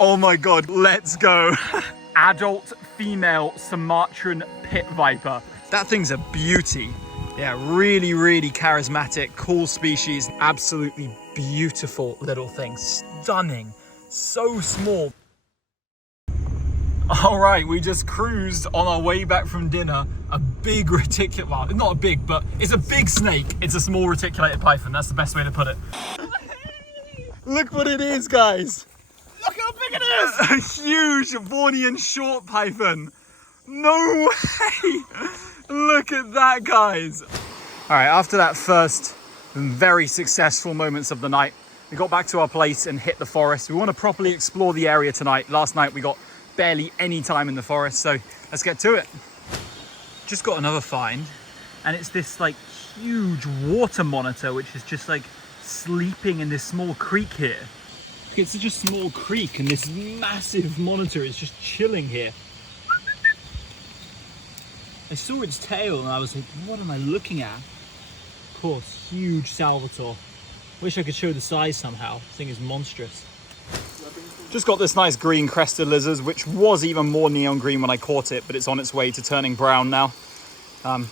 Oh my God, let's go. Adult female Sumatran pit viper. That thing's a beauty. Yeah, really, really charismatic, cool species. Absolutely beautiful little thing. Stunning. So small. All right, we just cruised on our way back from dinner. A big reticulated, well, not a big, but it's a big snake. It's a small reticulated python. That's the best way to put it. Look what it is, guys. Look how big it is. A huge Bornean short python. No way. Look at that, guys. All right, after that first very successful moments of the night, we got back to our place and hit the forest. We want to properly explore the area tonight. Last night we got barely any time in the forest, so let's get to it. Just got another find, and it's this like huge water monitor which is just like sleeping in this small creek here. It's such a small creek and this massive monitor is just chilling here. I saw its tail and I was like, what am I looking at? Of course, huge Salvatore. Wish I could show the size somehow. This thing is monstrous. Just got this nice green crested lizard, which was even more neon green when I caught it, but it's on its way to turning brown now.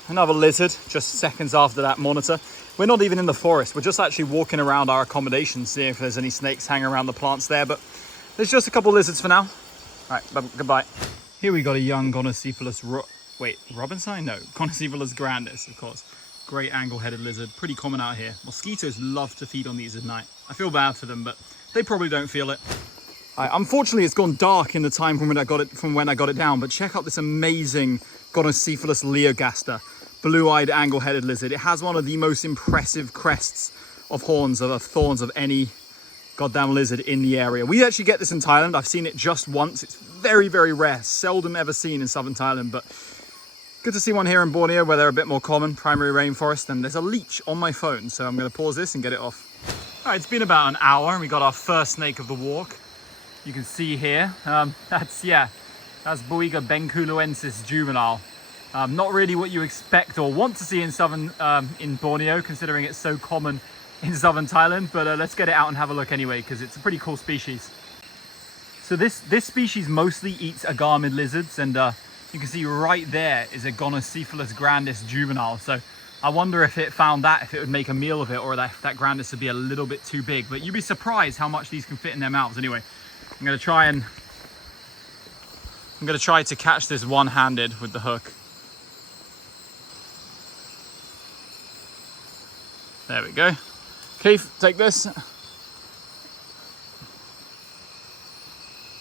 Another lizard, just seconds after that monitor. We're not even in the forest. We're just actually walking around our accommodation, seeing if there's any snakes hanging around the plants there, but there's just a couple lizards for now. All right, goodbye. Here we got a young Gonocephalus, Robinson? No, Gonocephalus grandis, of course. Great angle-headed lizard, pretty common out here. Mosquitoes love to feed on these at night. I feel bad for them, but they probably don't feel it. Unfortunately, it's gone dark in the time from when I got it down, but check out this amazing Gonocephalus leogaster, blue-eyed angle-headed lizard. It has one of the most impressive crests of thorns of any goddamn lizard in the area. We actually get this in Thailand. I've seen it just once. It's very, very rare, seldom ever seen in southern Thailand, but good to see one here in Borneo where they're a bit more common, primary rainforest. And there's a leech on my phone, so I'm going to pause this and get it off. All right, it's been about an hour and we got our first snake of the walk. You can see here, that's Boiga benculuensis juvenile. Not really what you expect or want to see in Borneo, considering it's so common in southern Thailand, but let's get it out and have a look anyway, because it's a pretty cool species. So this species mostly eats agamid lizards, and you can see right there is a Gonocephalus grandis juvenile. So I wonder if it found that, if it would make a meal of it, or that grandis would be a little bit too big. But you'd be surprised how much these can fit in their mouths. Anyway, I'm going to try to catch this one-handed with the hook. There we go. Keith, take this. All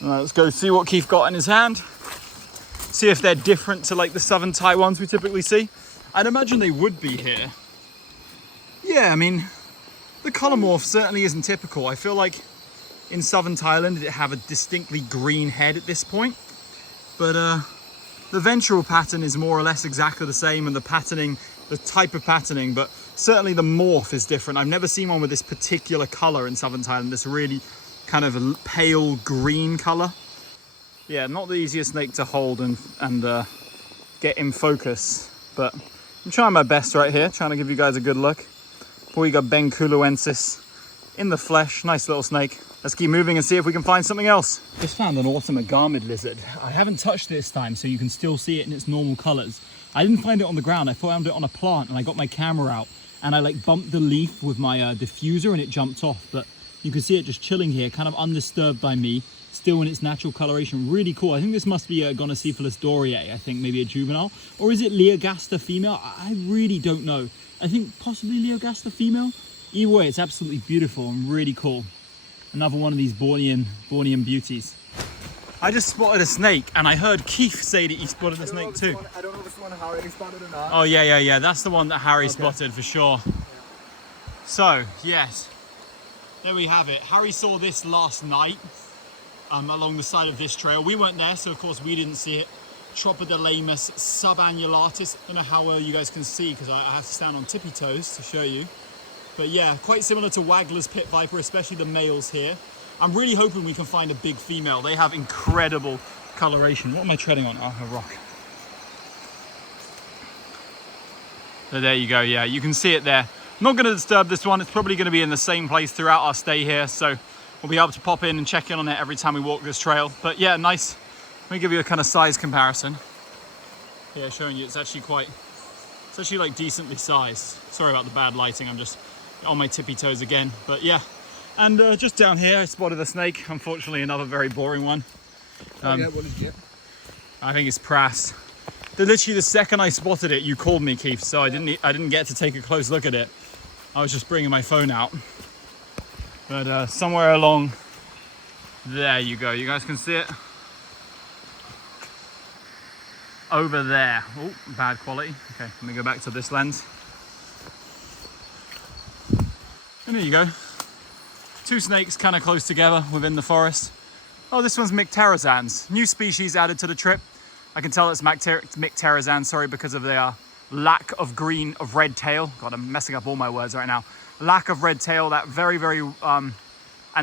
right, let's go see what Keith got in his hand. See if they're different to like the southern Thai ones we typically see. I'd imagine they would be here. Yeah, I mean, the color morph certainly isn't typical. I feel like in southern Thailand it'd have a distinctly green head at this point, but the ventral pattern is more or less exactly the same, and the type of patterning, but certainly the morph is different. I've never seen one with this particular color in southern Thailand, this really kind of pale green color. Yeah, not the easiest snake to hold and get in focus, but I'm trying my best right here, trying to give you guys a good look. Boiga benculuensis in the flesh, nice little snake. Let's keep moving and see if we can find something else. Just found an awesome agamid lizard. I haven't touched it this time, so you can still see it in its normal colors. I didn't find it on the ground, I found it on a plant, and I got my camera out and I like bumped the leaf with my diffuser and it jumped off, but you can see it just chilling here, kind of undisturbed by me, still in its natural coloration. Really cool. I think this must be a Gonocephalus doriae, I think maybe a juvenile, or is it leogaster female? I really don't know. I think possibly leogaster female. Either way, it's absolutely beautiful and really cool. Another one of these Bornean beauties. I just spotted a snake, and I heard Keith say that he spotted a snake too. I don't know if it's the one Harry spotted or not. Oh yeah. That's the one that Harry spotted for sure. Yeah. So yes, there we have it. Harry saw this last night along the side of this trail. We weren't there, so of course we didn't see it. Tropidolamus subannulatus. I don't know how well you guys can see because I have to stand on tippy toes to show you. But yeah, quite similar to Wagler's pit viper, especially the males here. I'm really hoping we can find a big female. They have incredible coloration. What am I treading on? Oh, a rock. So there you go. Yeah, you can see it there. Not going to disturb this one. It's probably going to be in the same place throughout our stay here. So we'll be able to pop in and check in on it every time we walk this trail. But yeah, nice. Let me give you a kind of size comparison. Yeah, showing you it's actually like decently sized. Sorry about the bad lighting, I'm just on my tippy toes again. But yeah, and just down here I spotted a snake. Unfortunately, another very boring one. Yeah, what is it? I think it's prass. Literally the second I spotted it, you called me, Keith, so I didn't get to take a close look at it. I was just bringing my phone out. But somewhere along there you go. You guys can see it. Over there. Oh, bad quality. Okay, let me go back to this lens. And there you go. Two snakes kind of close together within the forest. Oh, this one's Mycterizans. New species added to the trip. I can tell it's Mycterizans, sorry, because of their lack of red tail. God, I'm messing up all my words right now. Lack of red tail, that very, and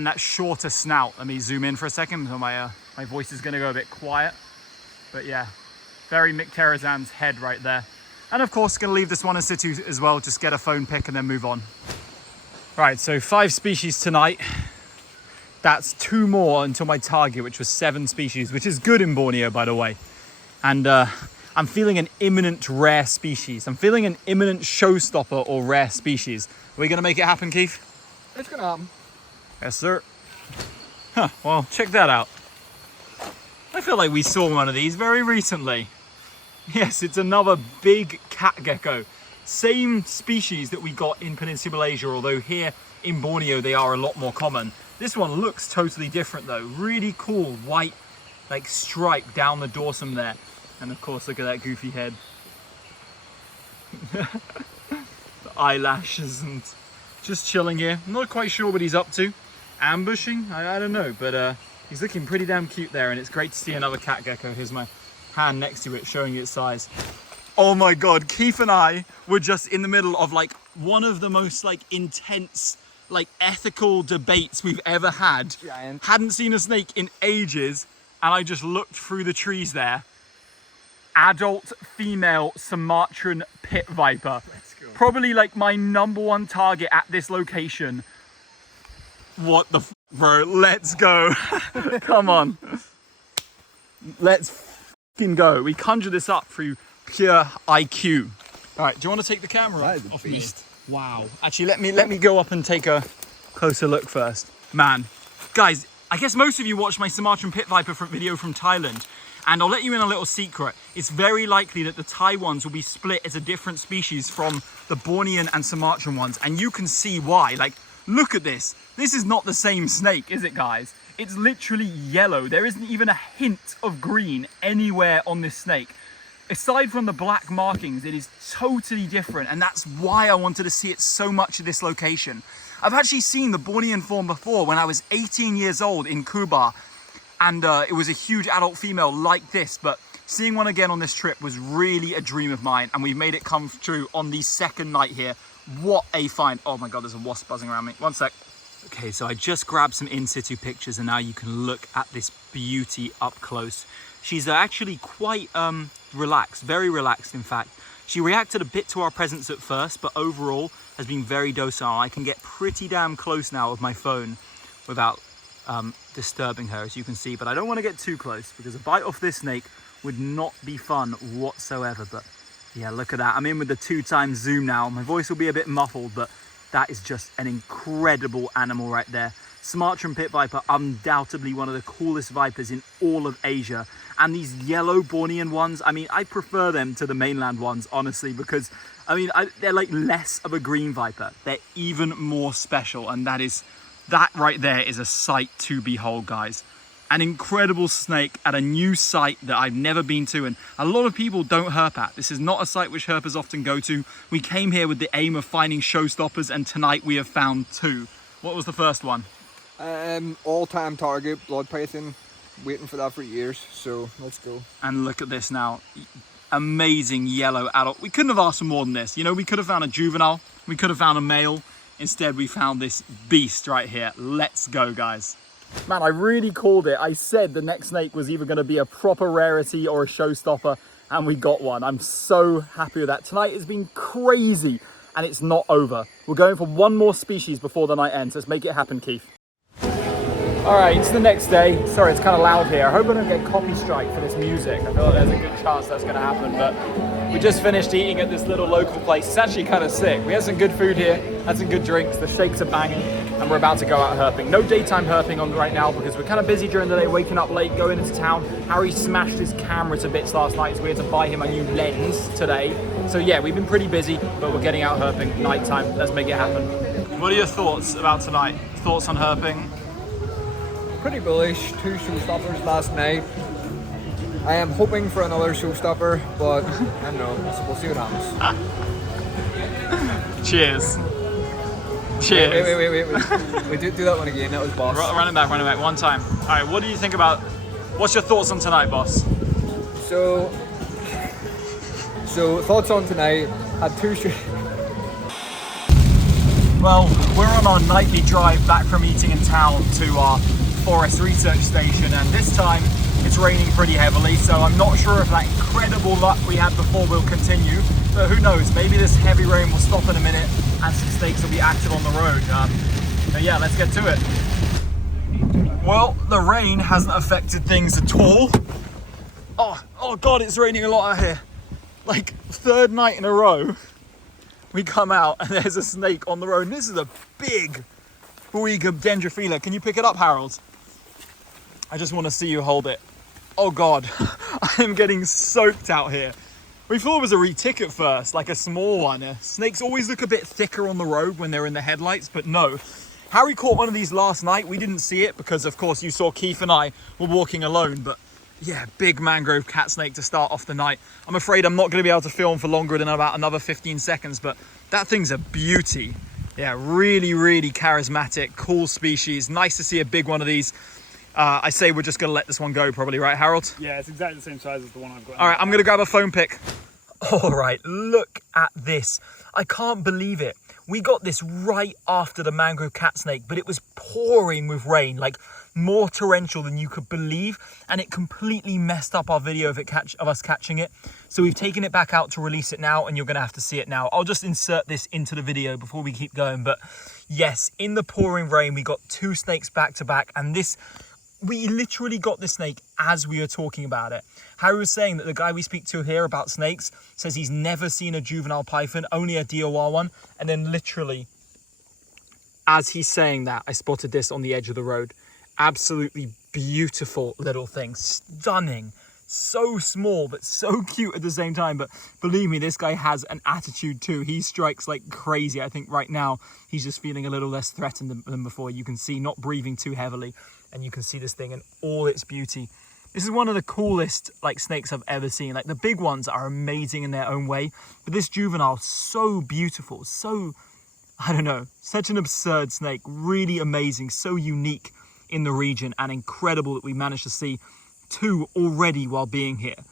that shorter snout. Let me zoom in for a second, so my voice is gonna go a bit quiet. But yeah, very Mycterizans head right there. And of course, gonna leave this one in situ as well, just get a phone pic and then move on. Right, so 5 species tonight. That's 2 more until my target, which was 7 species, which is good in Borneo, by the way. And I'm feeling an imminent rare species. I'm feeling an imminent showstopper or rare species. Are we gonna make it happen, Keith? It's gonna happen. Yes, sir. Huh, well, check that out. I feel like we saw one of these very recently. Yes, it's another big cat gecko. Same species that we got in Peninsular Malaysia, although here in Borneo they are a lot more common. This one looks totally different though. Really cool white like stripe down the dorsum there. And of course, look at that goofy head. The eyelashes and just chilling here. I'm not quite sure what he's up to. Ambushing? I don't know, but he's looking pretty damn cute there, and it's great to see another cat gecko. Here's my hand next to it showing its size. Oh my God, Keith and I were just in the middle of like one of the most like intense like ethical debates we've ever had. Giant. Hadn't seen a snake in ages, and I just looked through the trees there. Adult female Sumatran pit viper. Let's go. Probably like my #1 target at this location. What the bro? Let's go. Come on. Let's fucking go. We conjure this up through pure IQ. All right, do you want to take the camera off me? Wow. Actually, let me go up and take a closer look first. Man, guys, I guess most of you watched my Sumatran pit viper video from Thailand. And I'll let you in a little secret. It's very likely that the Thai ones will be split as a different species from the Bornean and Sumatran ones. And you can see why. Like, look at this. This is not the same snake, is it, guys? It's literally yellow. There isn't even a hint of green anywhere on this snake. Aside from the black markings, it is totally different. And that's why I wanted to see it so much at this location. I've actually seen the Bornean form before when I was 18 years old in Kuba. And it was a huge adult female like this, but seeing one again on this trip was really a dream of mine, and we've made it come true on the second night here. What a find. Oh my God, there's a wasp buzzing around me. One sec. Okay, so I just grabbed some in-situ pictures, and now you can look at this beauty up close. She's actually quite relaxed, very relaxed in fact. She reacted a bit to our presence at first, but overall has been very docile. I can get pretty damn close now with my phone without disturbing her, as you can see, but I don't want to get too close because a bite off this snake would not be fun whatsoever. But yeah, look at that. I'm in with the 2x zoom now. My voice will be a bit muffled, but that is just an incredible animal right there. Sumatran pit viper, undoubtedly one of the coolest vipers in all of Asia. And these yellow Bornean ones, I mean, I prefer them to the mainland ones, honestly, because I mean, they're like less of a green viper. They're even more special, and that right there is a sight to behold, guys. An incredible snake at a new site that I've never been to, and a lot of people don't herp at. This is not a site which herpers often go to. We came here with the aim of finding showstoppers, and tonight we have found 2. What was the first one? All-time target, blood python. Waiting for that for years, so let's go. And look at this now. Amazing yellow adult. We couldn't have asked for more than this. You know, we could have found a juvenile. We could have found a male. Instead, we found this beast right here. Let's go, guys. Man, I really called it. I said the next snake was either going to be a proper rarity or a showstopper, and we got one. I'm so happy with that. Tonight has been crazy, and it's not over. We're going for one more species before the night ends. Let's make it happen, Keith. Alright, it's the next day. Sorry, it's kind of loud here. I hope I don't get copy strike for this music. I feel like there's a good chance that's going to happen, but we just finished eating at this little local place. It's actually kind of sick. We had some good food here, had some good drinks, the shakes are banging, and we're about to go out herping. No daytime herping on right now because we're kind of busy during the day, waking up late, going into town. Harry smashed his camera to bits last night, so we had to buy him a new lens today. So yeah, we've been pretty busy, but we're getting out herping, nighttime. Let's make it happen. What are your thoughts about tonight? Thoughts on herping? Pretty bullish. 2 showstoppers last night. I am hoping for another showstopper, but I don't know. We'll see what happens. Cheers. Cheers. Wait. Do that one again. That was boss. Run it back. One time. All right, what do you think about, what's your thoughts on tonight, boss? So thoughts on tonight. Had 2 Well, we're on our nightly drive back from eating in town to our forest research station, and this time it's raining pretty heavily, so I'm not sure if that incredible luck we had before will continue, but who knows, maybe this heavy rain will stop in a minute and some snakes will be active on the road. But yeah, let's get to it. Well, the rain hasn't affected things at all. Oh god, it's raining a lot out here. Like, 3rd night in a row we come out and there's a snake on the road, and this is a big Boiga dendrophila. Can you pick it up, Harold? I just want to see you hold it. Oh god, I am getting soaked out here. We thought it was a retic at first, like a small one. Snakes always look a bit thicker on the road when they're in the headlights, but no. Harry caught one of these last night. We didn't see it because, of course, you saw Keith and I were walking alone, but yeah, big mangrove cat snake to start off the night. I'm afraid I'm not going to be able to film for longer than about another 15 seconds, but that thing's a beauty. Yeah, really, really charismatic, cool species. Nice to see a big one of these. I say we're just going to let this one go probably, right, Harold? Yeah, it's exactly the same size as the one I've got. All right, I'm going to grab a phone pic. All right, look at this. I can't believe it. We got this right after the mangrove cat snake, but it was pouring with rain, like more torrential than you could believe, and it completely messed up our video of us catching it. So we've taken it back out to release it now, and you're going to have to see it now. I'll just insert this into the video before we keep going, but yes, in the pouring rain, we got 2 snakes back to back, and we literally got the snake as we were talking about it. Harry was saying that the guy we speak to here about snakes says he's never seen a juvenile python, only a DOR one. And then literally, as he's saying that, I spotted this on the edge of the road. Absolutely beautiful little thing, stunning. So small, but so cute at the same time. But believe me, this guy has an attitude too. He strikes like crazy. I think right now, he's just feeling a little less threatened than before. You can see not breathing too heavily. And you can see this thing in all its beauty. This is one of the coolest like snakes I've ever seen. Like the big ones are amazing in their own way, but this juvenile, so beautiful, so, I don't know, such an absurd snake, really amazing, so unique in the region, and incredible that we managed to see 2 already while being here.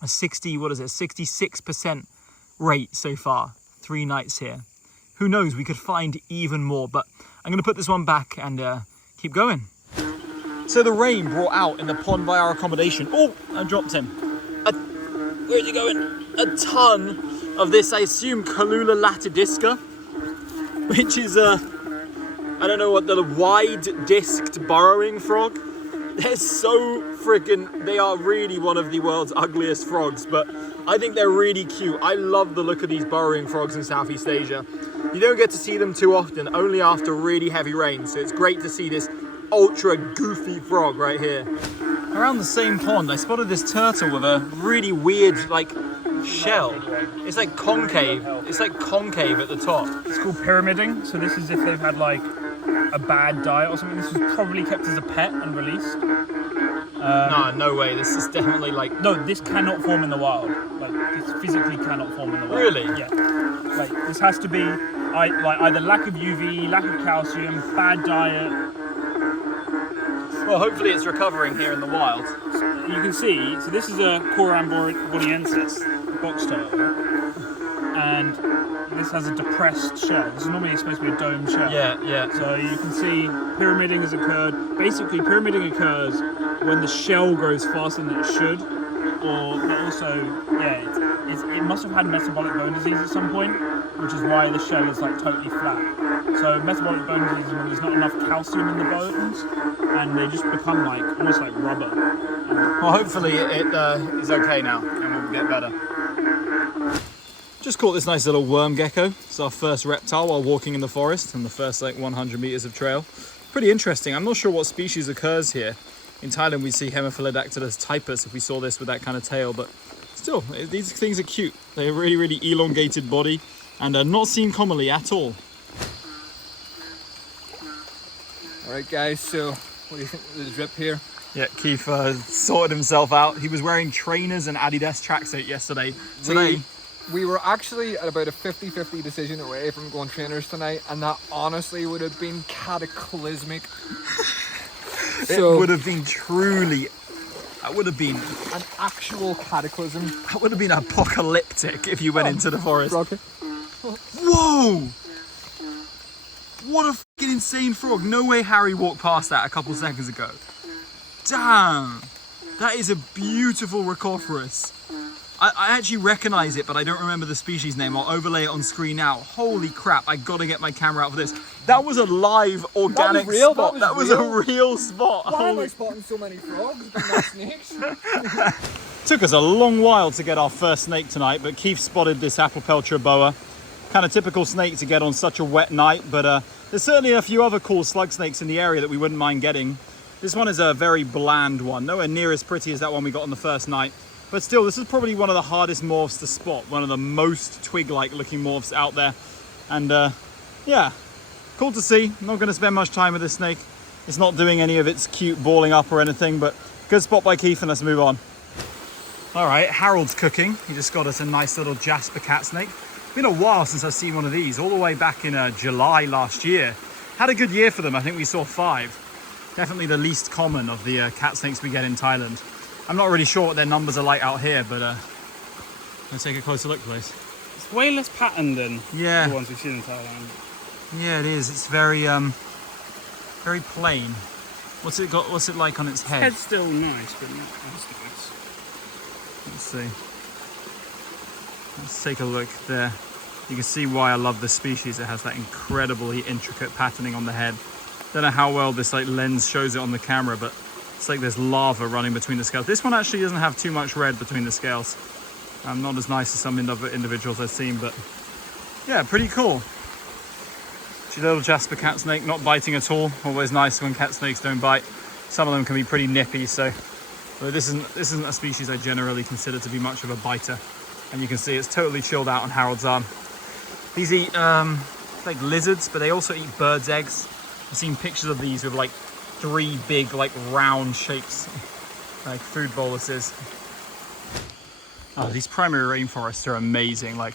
A 66% rate so far, 3 nights here. Who knows, we could find even more, but I'm gonna put this one back and keep going. So the rain brought out in the pond by our accommodation. Oh, I dropped him. Where's he going? A ton of this, I assume, Calula latidisca, which is I don't know what, the wide-disked burrowing frog. They're so freaking, they are really one of the world's ugliest frogs, but I think they're really cute. I love the look of these burrowing frogs in Southeast Asia. You don't get to see them too often, only after really heavy rain, so it's great to see this ultra goofy frog right here. Around the same pond, I spotted this turtle with a really weird, like, shell. It's like concave. It's like concave at the top. It's called pyramiding. So this is if they've had like a bad diet or something. This was probably kept as a pet and released. No way. This is definitely like... No, this cannot form in the wild. Like, this physically cannot form in the wild. Really? Yeah. Like, this has to be either lack of UV, lack of calcium, bad diet. Well, hopefully it's recovering here in the wild. You can see, so this is a Coram boliensis box turtle, and this has a depressed shell. This is normally supposed to be a dome shell. Yeah. So you can see pyramiding has occurred. Basically, pyramiding occurs when the shell grows faster than it should, but also, it must have had metabolic bone disease at some point, which is why the shell is like totally flat. So metabolic bone disease, when there's not enough calcium in the bones, and they just become like almost like rubber. Well, hopefully it is okay now and will get better. Just caught this nice little worm gecko. It's our first reptile while walking in the forest and the first like 100 meters of trail. Pretty interesting. I'm not sure what species occurs here. In Thailand we see Hemiphalodactylus typus if we saw this with that kind of tail, but still, these things are cute. They have a really, really elongated body and are not seen commonly at all. Alright guys, so what do you think of the drip here? Yeah, Keith sorted himself out. He was wearing trainers and Adidas tracksuit yesterday. Today, we were actually at about a 50-50 decision away from going trainers tonight, and that honestly would have been cataclysmic. it would have been truly, that would have been an actual cataclysm. That would have been apocalyptic if you went into the forest. Rocket. Whoa! What a fucking insane frog. No way Harry walked past that a couple seconds ago. Damn! That is a beautiful Rhacopherus. I actually recognize it, but I don't remember the species name. I'll overlay it on screen now. Holy crap, I gotta get my camera out for this. That was a live, organic spot. That was a real spot. Why am I spotting so many frogs but not snakes? Took us a long while to get our first snake tonight, but Keith spotted this Apopeltra boa. Kind of typical snake to get on such a wet night, but there's certainly a few other cool slug snakes in the area that we wouldn't mind getting. This one is a very bland one, nowhere near as pretty as that one we got on the first night. But still, this is probably one of the hardest morphs to spot, one of the most twig-like looking morphs out there. And yeah, cool to see. I'm not going to spend much time with this snake. It's not doing any of its cute balling up or anything, but good spot by Keith, and let's move on. All right, Harold's cooking. He just got us a nice little Jasper cat snake. Been a while since I've seen one of these, all the way back in July last year. Had a good year for them. I think we saw 5. Definitely the least common of the cat snakes we get in Thailand. I'm not really sure what their numbers are like out here, but let's take a closer look, please. It's way less patterned than the ones we've seen in Thailand. Yeah, it is. It's very, very plain. What's it got? What's it like on its head? Head's still nice, but not as nice. Let's see. Let's take a look there. You can see why I love this species. It has that incredibly intricate patterning on the head. Don't know how well this like lens shows it on the camera, but it's like there's lava running between the scales. This one actually doesn't have too much red between the scales. Not as nice as some individuals I've seen, but yeah, pretty cool. She's a little Jasper cat snake, not biting at all. Always nice when cat snakes don't bite. Some of them can be pretty nippy, so but this isn't a species I generally consider to be much of a biter. And you can see it's totally chilled out on Harold's arm. These eat like lizards, but they also eat birds' eggs. I've seen pictures of these with like 3 big like round shapes, like food boluses. Oh, these primary rainforests are amazing. Like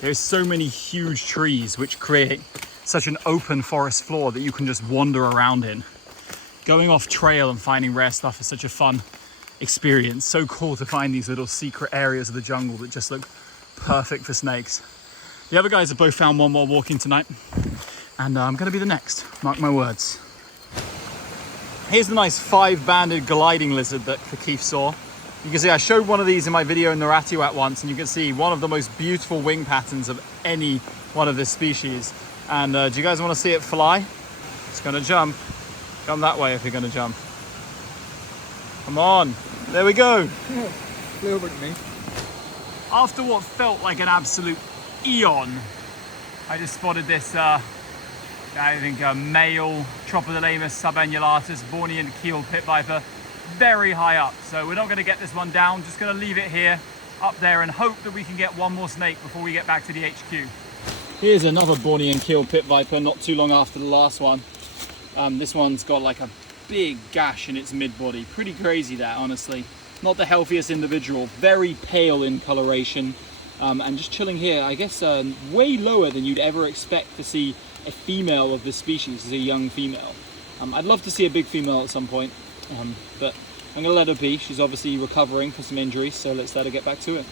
there's so many huge trees which create such an open forest floor that you can just wander around in. Going off trail and finding rare stuff is such a fun experience. So cool to find these little secret areas of the jungle that just look perfect for snakes. The other guys have both found one while walking tonight, and I'm going to be the next, mark my words. Here's the nice 5-banded gliding lizard that Keith saw. You can see I showed one of these in my video in Noratiwat once, and you can see one of the most beautiful wing patterns of any one of this species. And do you guys want to see it fly? It's going to jump. Come that way if you're going to jump. Come on. There we go. Flew over to me. After what felt like an absolute eon, I just spotted this, I think a male Tropodelamus subannulatus Bornean keeled pit viper, very high up. So we're not going to get this one down, just going to leave it here, up there, and hope that we can get one more snake before we get back to the HQ. Here's another Bornean keeled pit viper, not too long after the last one. This one's got like a big gash in its mid-body. Pretty crazy that, honestly. Not the healthiest individual, very pale in coloration. And just chilling here, I guess way lower than you'd ever expect to see a female of this species, as a young female. I'd love to see a big female at some point, but I'm going to let her be. She's obviously recovering for some injuries, so let's let her get back to it.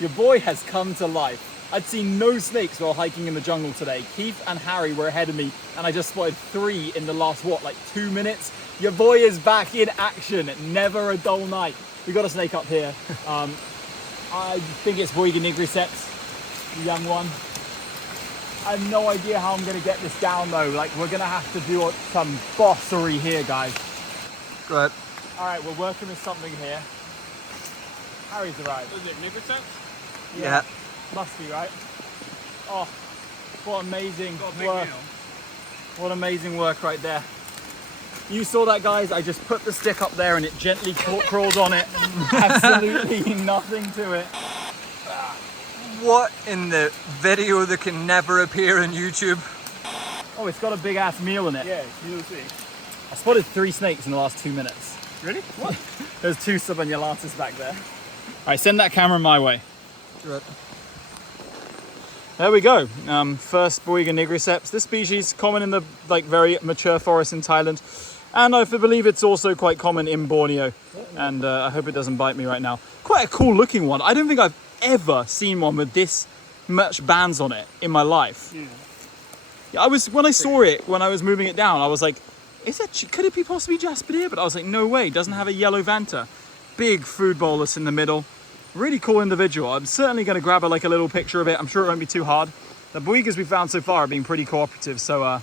Your boy has come to life. I'd seen no snakes while hiking in the jungle today. Keith and Harry were ahead of me, and I just spotted 3 in the last, like 2 minutes? Your boy is back in action. Never a dull night. We got a snake up here. I think it's Boiga nigriceps, the young one. I have no idea how I'm gonna get this down though. Like, we're gonna have to do some bossery here, guys. Go ahead. All right, we're working with something here. Harry's arrived. Was it Nickerson? Yeah. Must be, right? Oh, what amazing Got a big work. meal. What amazing work right there. You saw that, guys? I just put the stick up there and it gently crawled on it. Absolutely nothing to it. What in the video that can never appear on YouTube? Oh, it's got a big ass meal in it. Yeah, you'll see. I spotted 3 snakes in the last 2 minutes. Really? What? There's 2 subanyalatus back there. All right, send that camera my way. Right. There we go. First Boiga nigriceps. This species common in the very mature forest in Thailand, and I believe it's also quite common in Borneo. And I hope it doesn't bite me right now. Quite a cool looking one. I don't think I've ever seen one with this much bands on it in my life. Yeah, when I saw it when I was moving it down, I was like, could it be possibly Jasper deer? But I was like, no way. It doesn't have a yellow vanta. Big food bolus in the middle. Really cool individual. I'm certainly going to grab a little picture of it. I'm sure it won't be too hard. The Boigas we've found so far have been pretty cooperative. So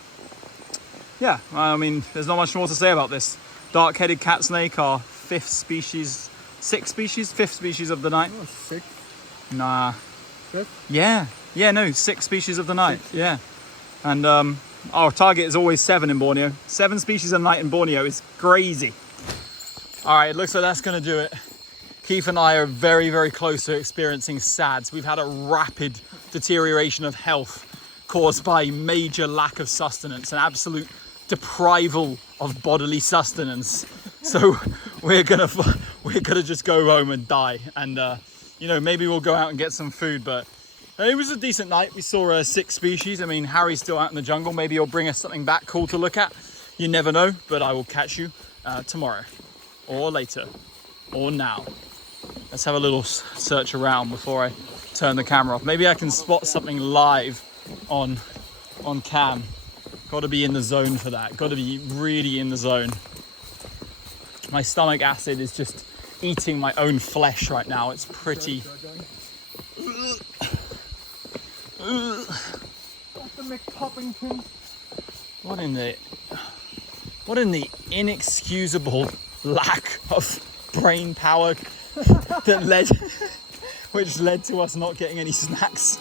yeah, I mean, there's not much more to say about this. Dark-headed cat snake, our 5th species of the night. Oh, 6. Nah. 5th? Yeah, no, 6 species of the night. Yeah. And our target is always 7 in Borneo. 7 species a night in Borneo is crazy. All right, it looks like that's going to do it. Keith and I are very, very close to experiencing SADS. We've had a rapid deterioration of health caused by major lack of sustenance, an absolute deprival of bodily sustenance. So we're gonna just go home and die. And you know, maybe we'll go out and get some food. But it was a decent night. We saw 6 species. I mean, Harry's still out in the jungle. Maybe he'll bring us something back cool to look at. You never know. But I will catch you tomorrow, or later, or now. Let's have a little search around before I turn the camera off. Maybe I can spot something live on cam. Got to be in the zone for that. Got to be really in the zone. My stomach acid is just eating my own flesh right now. It's pretty. What in the inexcusable lack of brain power which led to us not getting any snacks.